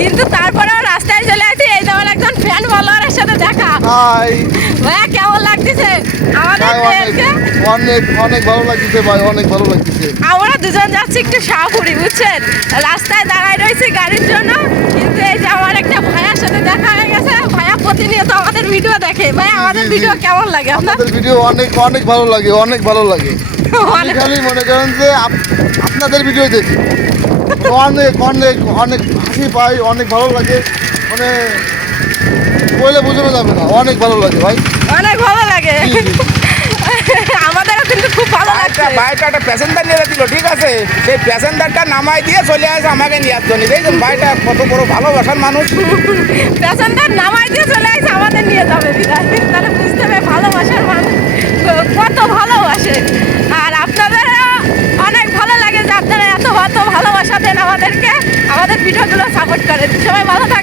কিন্তু তারপরেও রাস্তায় চলে আসি, এই যে আমার একজন ফ্যান ফলোয়ারের সাথে দেখা। হাই ভাইয়া কেমন লাগতেছে আমাদের দেশকে? অনেক অনেক ভালো লাগতেছে ভাই, অনেক ভালো লাগতেছে। আমরা দুজন যাচ্ছি একটু শাহপুরি, বুঝছেন, রাস্তায় দাঁড়ায় রয়েছি গাড়ির জন্য। কিন্তু এই যে আমার একটা ভাইয়ার সাথে দেখা হয়ে গেছে। ভাইয়া প্রতিনিয়ত আমাদের ভিডিও দেখে। ভাই আমাদের ভিডিও কেমন লাগে আপনার? আপনাদের ভিডিও অনেক অনেক ভালো লাগে, অনেক ভালো লাগে। আমি খালি মনে করেন যে আপনাদের ভিডিও দেখি, অনেক অনেক অনেক হাসি পাই, অনেক ভালো লাগে, মানে বলে বোঝানো যাবে না, অনেক ভালো লাগে ভাই। অনেক ভালো লাগে। আমাদেরও কিন্তু খুব ভালো লাগছে। ভাইটা একটা প্যাসেঞ্জার নিয়ে দিল, ঠিক আছে, সেই প্যাসেঞ্জারটা নামাই দিয়ে চলে আসে আমাকে নেওয়ার জন্য। দেখুন ভাইটা কত বড় ভালোবাসার মানুষ। প্যাসেঞ্জার নামাই দিয়ে চলে আসে আমাদের নিয়ে যাবে বিদায়। তাহলে বুঝতে হবে ভালোবাসার মানুষ কত ভালোবাসে। আর আপনাদের অনেক ভালো লাগে যে আপনারা এত ভালোবাসা দেন আমাদেরকে, আমাদের ভিডিওগুলো সাপোর্ট করেন। সবাই ভালো থাকবেন।